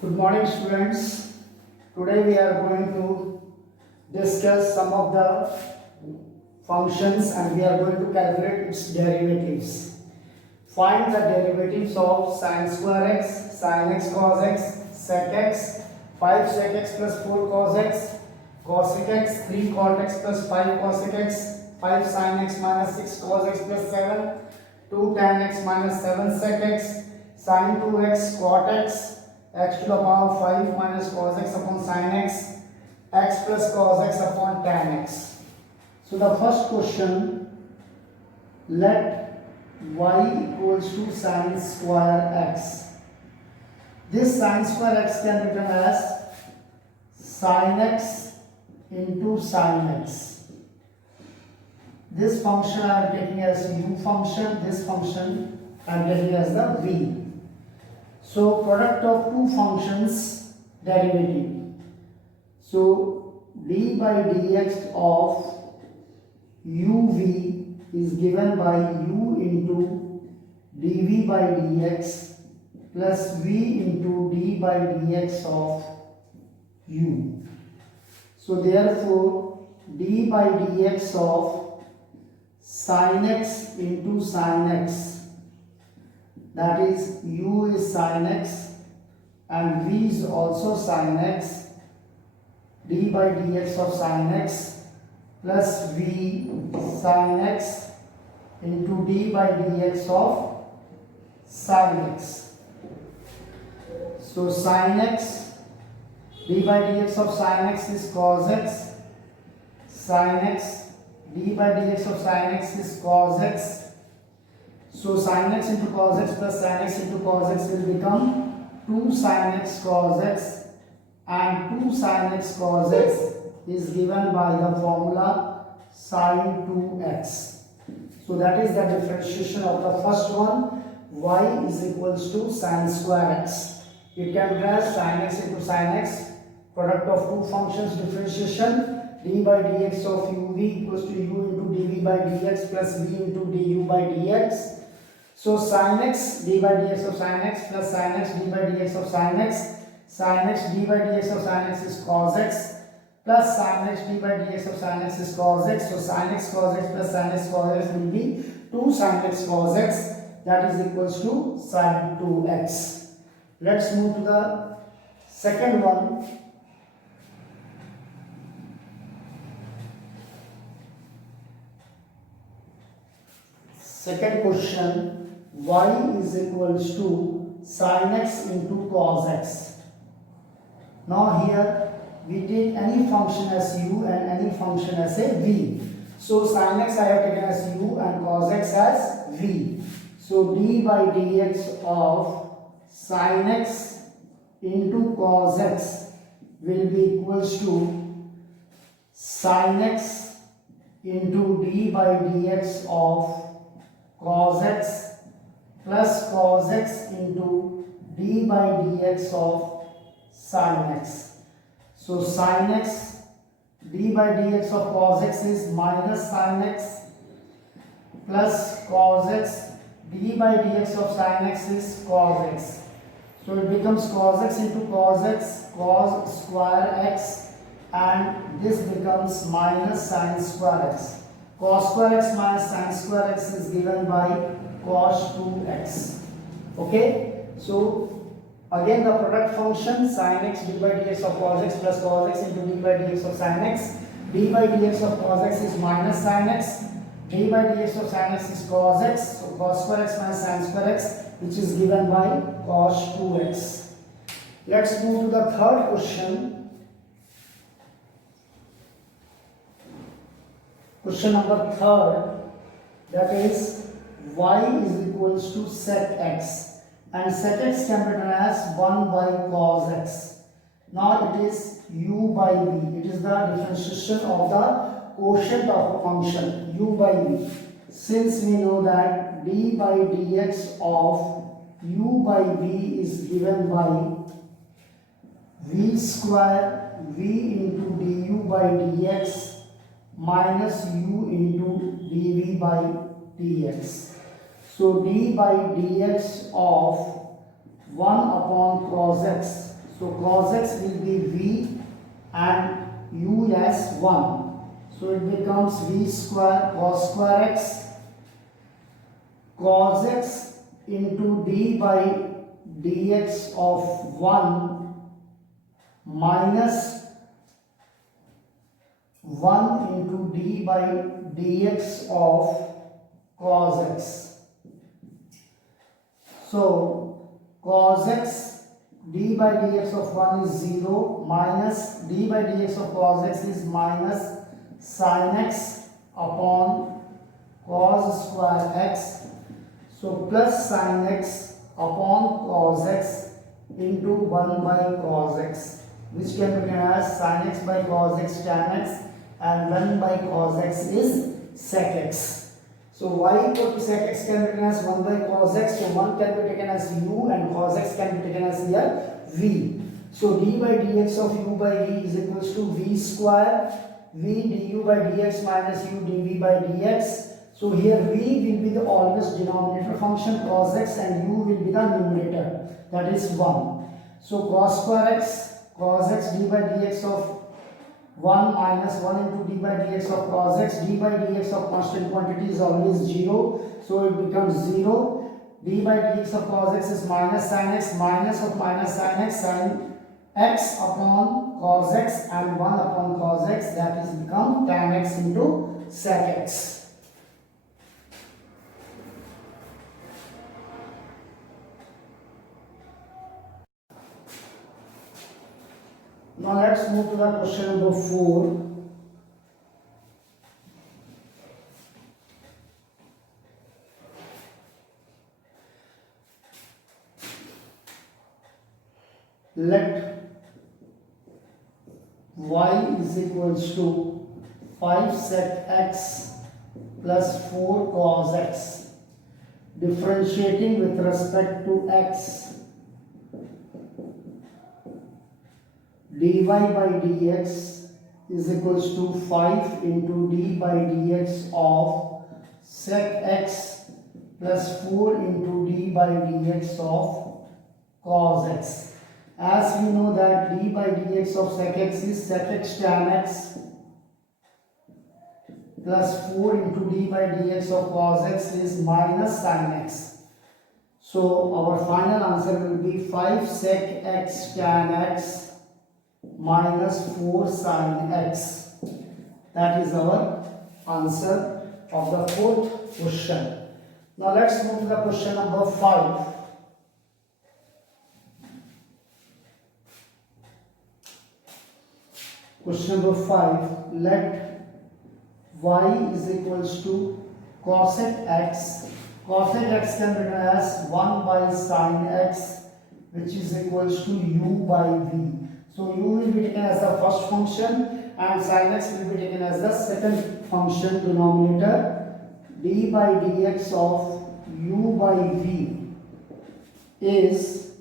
Good morning, students. Today we are going to discuss some of the functions and we are going to calculate its derivatives. Find the derivatives of sin square x, sin x cos x, sec x, 5 sec x plus 4 cos x, cosec x, 3 cot x plus 5 cosec x, 5 sin x minus 6 cos x plus 7, 2 tan x minus 7 sec x, sin 2x cot x to the power 5 minus cos x upon sin x plus cos x upon tan x. So the first question, let y equals to sin square x. This sin square x can be written as sin x into sin x. This function I am taking as u function, this function I am taking as the v. So product of two functions derivative. So d by dx of uv is given by u into dv by dx plus v into d by dx of u. So therefore d by dx of sin x into sin x, that is u is sin x and v is also sin x, d by dx of sin x plus v sin x into d by dx of sin x. So sin x, d by dx of sin x is cos x, sin x, d by dx of sin x is cos x. So sin x into cos x plus sin x into cos x will become 2 sin x cos x, and 2 sin x cos x is given by the formula sin 2x. So that is the differentiation of the first one, y is equals to sin square x. It can be as sin x into sin x, product of two functions differentiation, d by dx of uv equals to u into dv by dx plus v into du by dx. So sin x d by dx of sin x plus sin x d by dx of sin x, sin x d by dx of sin x is cos x plus sin x d by dx of sin x is cos x. So sin x cos x plus sin x cos x will be 2 sin x cos x, that is equals to sin 2x. Let's move to the second one. Second question, y is equals to sin x into cos x. Now here we take any function as u and any function as a v. So sin x I have taken as u and cos x as v. So d by dx of sin x into cos x will be equals to sin x into d by dx of cos x plus cos x into d by dx of sin x. So sin x d by dx of cos x is minus sin x plus cos x d by dx of sin x is cos x. So it becomes cos x into cos x, cos square x, and this becomes minus sin square x. Cos square x minus sin square x is given by cos 2x. Okay, so again the product function sin x d by dx of cos x plus cos x into d by dx of sin x. D by dx of cos x is minus sin x, d by dx of sin x is cos x, so cos square x minus sin square x, which is given by cos 2x. Let's move to the third question. Question number third, that is y is equals to sec x, and sec x can be written as 1 by cos x. Now it is u by v. It is the differentiation of the quotient of a function u by v. Since we know that d by dx of u by v is given by v square v into du by dx minus u into dv by dx. So d by dx of 1 upon cos x. So cos x will be v and u as 1. So it becomes v square cos square x cos x into d by dx of 1 minus 1 into d by dx of cos x. So cos x d by dx of 1 is 0 minus d by dx of cos x is minus sin x upon cos square x. So plus sin x upon cos x into 1 by cos x, which can be written as sin x by cos x tan x, and 1 by cos x is sec x. So y equal to sec x can be written as 1 by cos x. So 1 can be taken as u and cos x can be taken as here v. So d by dx of u by v is equals to v square v du by dx minus u dv by dx. So here v will be the always denominator function cos x and u will be the numerator, that is 1. So cos square x cos x d by dx of 1 minus 1 into d by dx of cos x. D by dx of constant quantity is always 0, so it becomes 0. D by dx of cos x is minus sin x, minus of minus sin x, sin x upon cos x, and 1 upon cos x, that is become tan x into sec x. Now let's move to the question number 4. Let y is equals to 5 sec x plus 4 cos x. Differentiating with respect to x, dy by dx is equals to 5 into d by dx of sec x plus 4 into d by dx of cos x. As we know that d by dx of sec x is sec x tan x plus 4 into d by dx of cos x is minus sin x. So our final answer will be 5 sec x tan x minus 4 sin x. That is our answer of the fourth question. Now let's move to the question number 5. Question number 5. Let y is equals to cosec x. Cosec x can be written as 1 by sin x, which is equals to u by v. So u will be taken as the first function and sin x will be taken as the second function denominator. D by dx of u by v is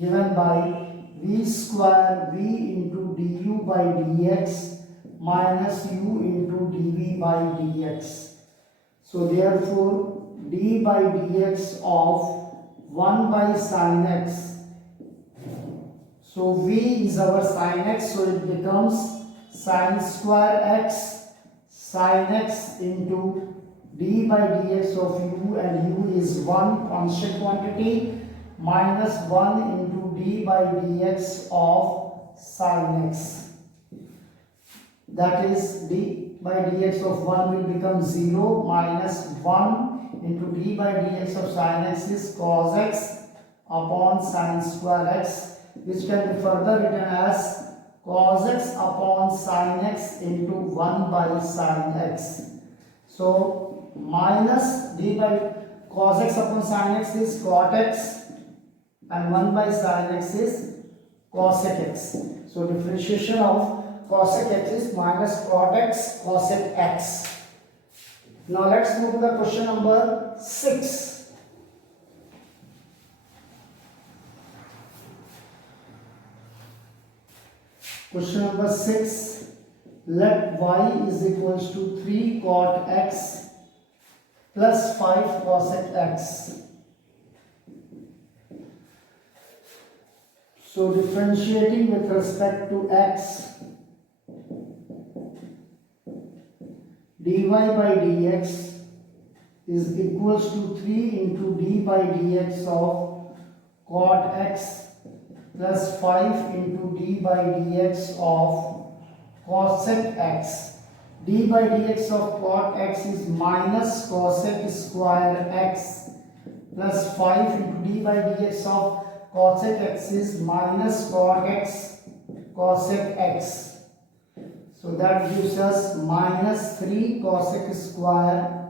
given by v square v into du by dx minus u into dv by dx. So therefore d by dx of 1 by sin x. So v is our sin x, so it becomes sin square x sin x into d by dx of u, and u is 1 constant quantity, minus 1 into d by dx of sin x. That is d by dx of 1 will become 0 minus 1 into d by dx of sin x is cos x upon sin square x, which can be further written as cos x upon sin x into 1 by sin x. So minus d by cos x upon sin x is cot x and 1 by sin x is cosec x. So differentiation of cosec x is minus cot x cosec x. Now let's move to the question number 6. Question number 6. Let y is equals to 3 cot x plus 5 cosec x. So differentiating with respect to x, dy by dx is equals to 3 into d by dx of cot x plus 5 into d by dx of cosec x. D by dx of cot x is minus cosec square x plus 5 into d by dx of cosec x is minus cot x cosec x. So that gives us minus 3 cosec square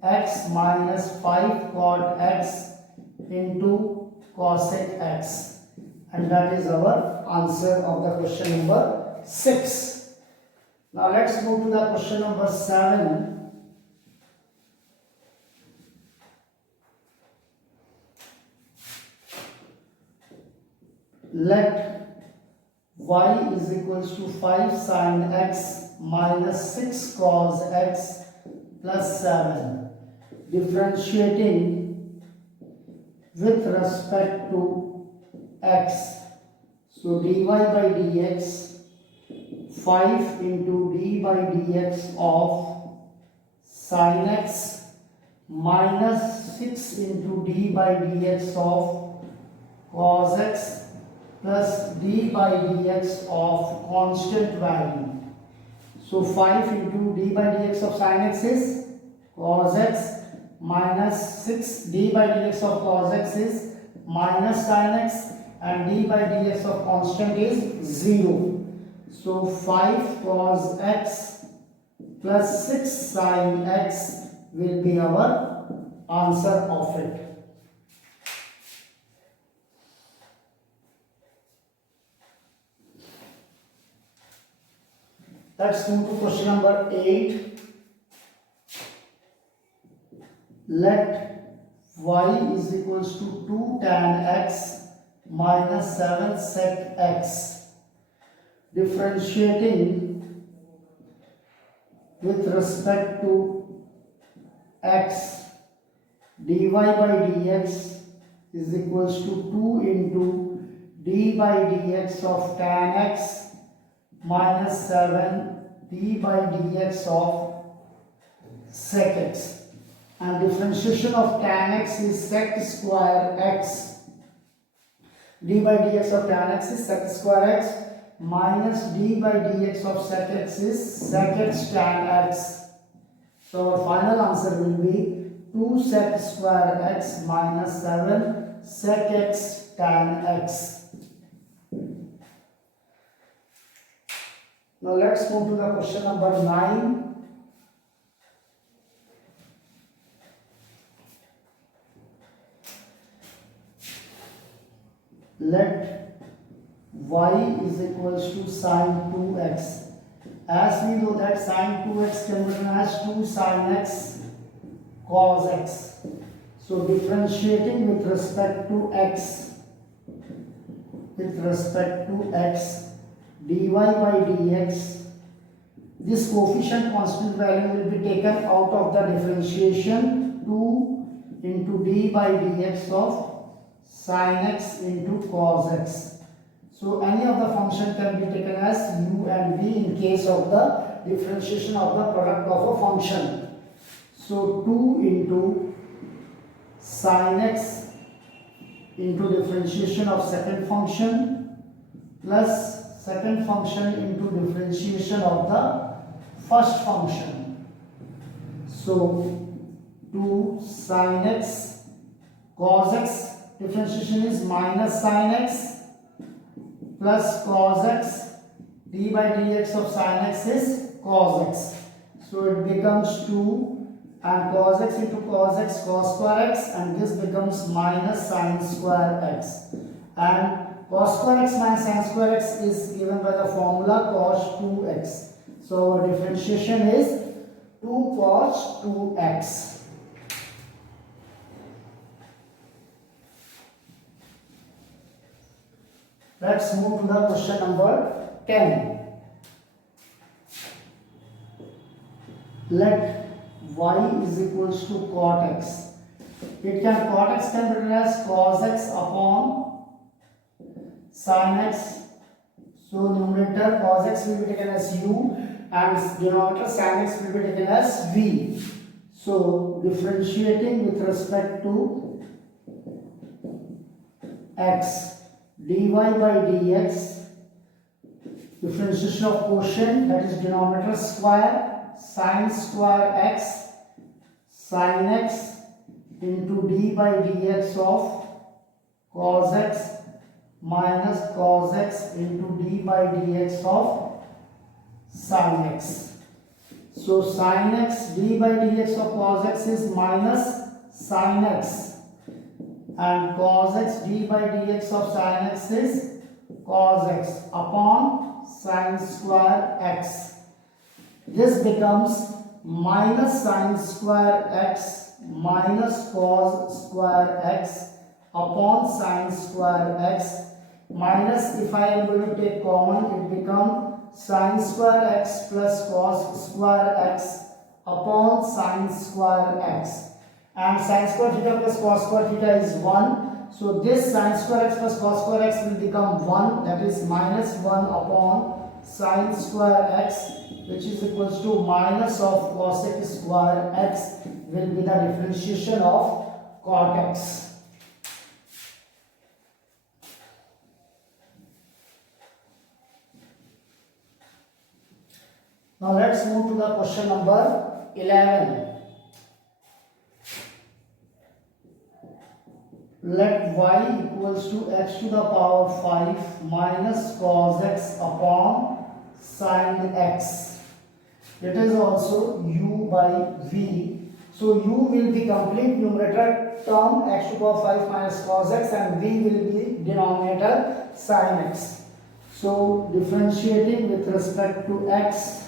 x minus 5 cot x into cosec x, and that is our answer of the question number 6. Now let's move to the question number 7. Let y is equals to 5 sin x minus 6 cos x plus 7. Differentiating with respect to x. So dy by dx, 5 into d by dx of sin x minus 6 into d by dx of cos x plus d by dx of constant value. So 5 into d by dx of sin x is cos x minus 6 d by dx of cos x is minus sin x, and d by dx of constant is 0. So 5 cos x plus 6 sin x will be our answer of it. Let's move to question number 8. Let y is equals to 2 tan x minus 7 sec x. Differentiating with respect to x, dy by dx is equals to 2 into d by dx of tan x minus 7 d by dx of sec x, and differentiation of tan x is sec square x. D by dx of tan x is sec square x minus d by dx of sec x is sec x tan x. So our final answer will be 2 sec square x minus 7 sec x tan x. Now let's move to the question number 9. Let y is equals to sine 2x. As we know that sine 2x can be written as 2 sin x cos x. So differentiating with respect to x, dy by dx, this coefficient constant value will be taken out of the differentiation, 2 into d by dx of sin x into cos x. So any of the function can be taken as u and v in case of the differentiation of the product of a function. So 2 into sin x into differentiation of second function plus second function into differentiation of the first function. So 2 sin x cos x, differentiation is minus sin x plus cos x, d by dx of sin x is cos x. So it becomes 2 and cos x into cos x cos square x, and this becomes minus sin square x. And cos square x minus sin square x is given by the formula cos 2x. So our differentiation is 2 cos 2x. Let's move to the question number 10. Let y is equals to cot x. Cot x can be written as cos x upon sin x. So numerator cos x will be taken as u and denominator sin x will be taken as v. So differentiating with respect to x, dy by dx, differentiation of quotient, that is denominator square, sin square x, sin x into d by dx of cos x minus cos x into d by dx of sin x. So sin x d by dx of cos x is minus sin x and cos x d by dx of sin x is cos x upon sin square x. This becomes minus sin square x minus cos square x upon sin square x minus, if I am going to take common, it becomes sin square x plus cos square x upon sin square x, and sin square theta plus cos square theta is 1. So this sin square x plus cos square x will become 1, that is minus 1 upon sin square x, which is equals to minus of cosec square x will be the differentiation of cot x. Now let's move to the question number 11. Let y equals to x to the power 5 minus cos x upon sin x. It is also u by v. So u will be complete numerator term x to the power 5 minus cos x and v will be denominator sin x. So differentiating with respect to x,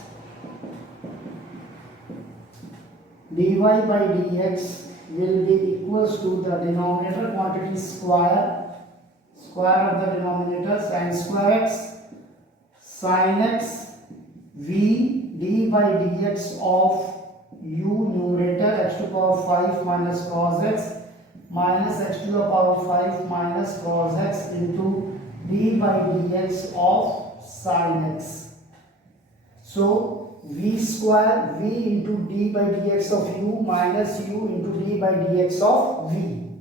dy by dx will be equals to the denominator quantity square of the denominator sin square x sin x v d by dx of u numerator x to the power 5 minus cos x minus x to the power 5 minus cos x into d by dx of sin x. So v square v into d by dx of u minus u into d by dx of v.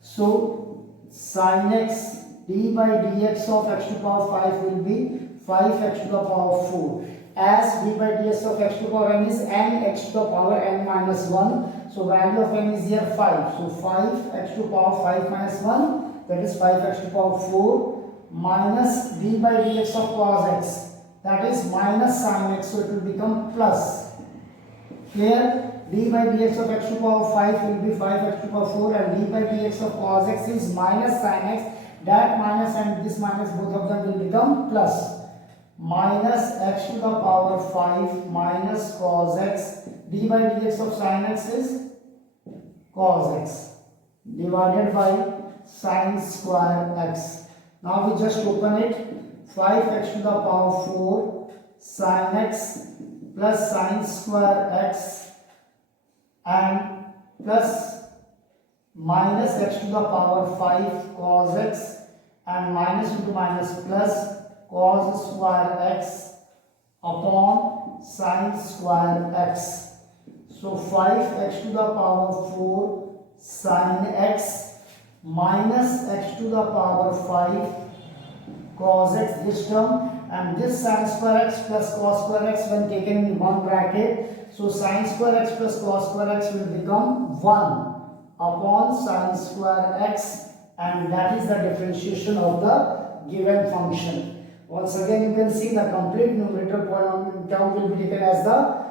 So sin x d by dx of x to the power 5 will be 5x to the power 4. As d by dx of x to the power n is n x to the power n minus 1. So value of n is here 5. So 5x to the power 5 minus 1, that is 5x to the power 4 minus d by dx of cos x, that is minus sin x, so it will become plus. Here d by dx of x to the power 5 will be 5x to the power 4 and d by dx of cos x is minus sin x. That minus and this minus, both of them will become plus. Minus x to the power 5 minus cos x, d by dx of sin x is cos x divided by sin square x. Now we just open it. 5x to the power 4 sin x plus sin square x and plus minus x to the power 5 cos x and minus into minus plus cos square x upon sin square x. So 5x to the power 4 sin x minus x to the power 5 cos x, this term, and this sin square x plus cos square x when taken in one bracket. So sin square x plus cos square x will become 1 upon sin square x, and that is the differentiation of the given function. Once again you can see the complete numerator term will be taken as the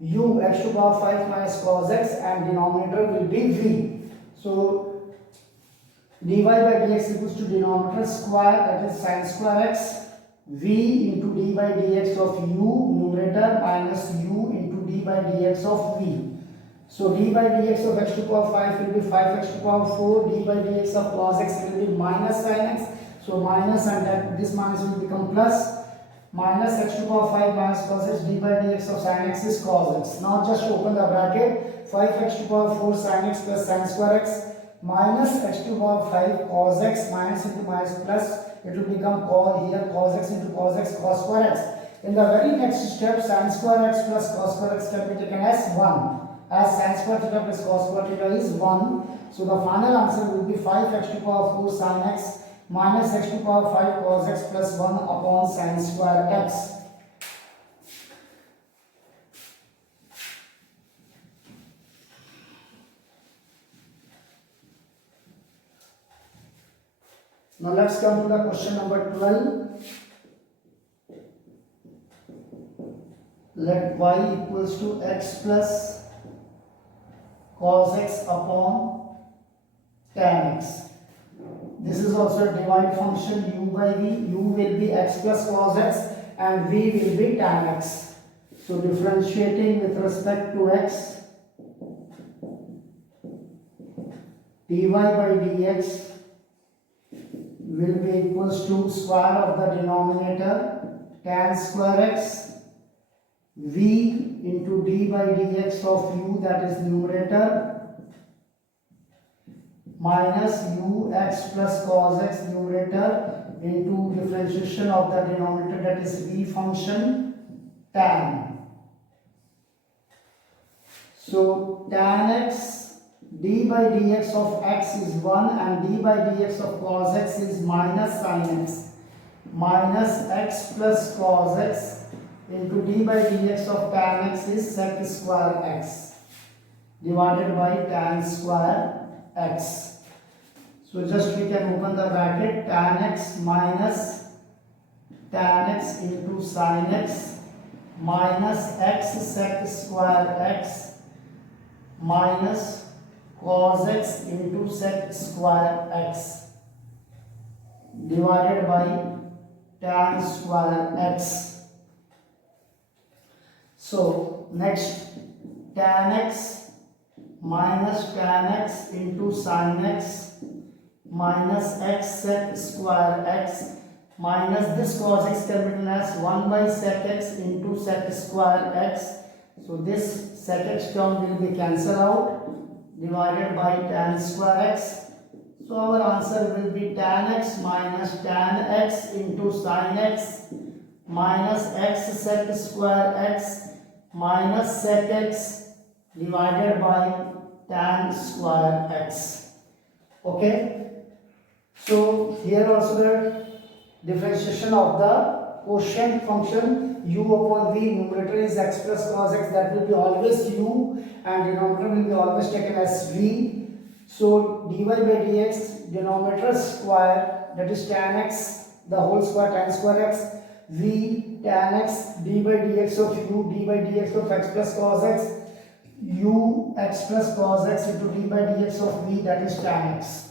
u x to the power 5 minus cos x and denominator will be v. So dy by dx equals to denominator square, that is sin square x, v into d by dx of u numerator minus u into d by dx of v. So d by dx of x to the power 5 will be 5x to the power 4, d by dx of cos x will be minus sin x, so minus and that this minus will become plus, minus x to the power 5 minus cos x, d by dx of sin x is cos x. Now just open the bracket, 5x to the power 4 sin x plus sin square x minus x to the power 5 cos x minus into minus plus, it will become cos here cos x into cos x cos square x. In the very next step, sin square x plus cos square x can be taken as 1, as sin square theta plus cos square theta is 1. So the final answer will be 5x to the power 4 sin x minus x to the power 5 cos x plus 1 upon sin square x. Now let's come to the question number 12. Let y equals to x plus cos x upon tan x. This is also a divide function u by v. U will be x plus cos x and v will be tan x. So differentiating with respect to x, dy by dx will be equals to square of the denominator tan square x v into d by dx of u, that is numerator, minus u x plus cos x numerator into differentiation of the denominator, that is v function tan. So tan x d by dx of x is 1 and d by dx of cos x is minus sin x, minus x plus cos x into d by dx of tan x is sec square x divided by tan square x. So just we can open the bracket, tan x minus tan x into sin x minus x sec square x minus cos x into sec square x divided by tan square x. So next, tan x minus tan x into sin x minus x sec square x minus this cos x can be written as 1 by sec x into sec square x. So this sec x term will be cancelled out, divided by tan square x. So our answer will be tan x minus tan x into sin x minus x sec square x minus sec x divided by tan square x. Okay. So here also the differentiation of the quotient function u upon v, numerator is x plus cos x, that will be always u and denominator will be always taken as v. So dy by dx denominator square, that is tan x the whole square tan square x, v tan x d by dx of u d by dx of x plus cos x, u x plus cos x into d by dx of v, that is tan x.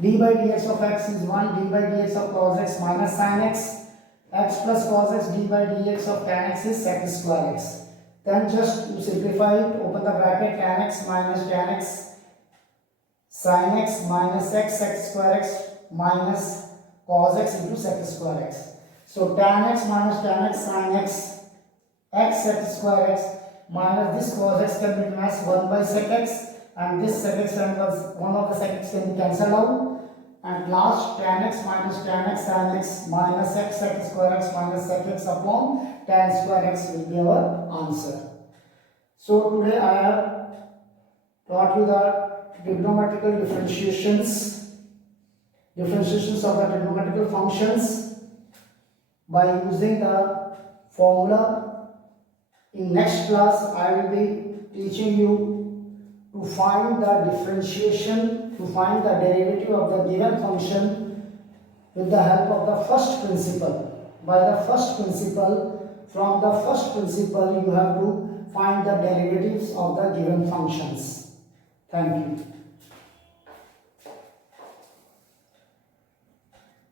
D by dx of x is 1, d by dx of cos x minus sin x, x plus cos x d by dx of tan x is sec square x. Then just to simplify it, open the bracket, tan x minus tan x sin x minus x sec square x minus cos x into sec square x. So tan x minus tan x sin x x sec square x minus this cos x can be written as 1 by sec x, and this sec x and one of the sec x can be cancelled out, and last tan x minus tan x sin x minus x sec square x minus sec x upon tan square x will be our answer. So today I have taught you the trigonometrical differentiations of the trigonometrical functions by using the formula. In next class I will be teaching you to find the differentiation, to find the derivative of the given function with the help of the first principle. By the first principle, from the first principle you have to find the derivatives of the given functions. Thank you.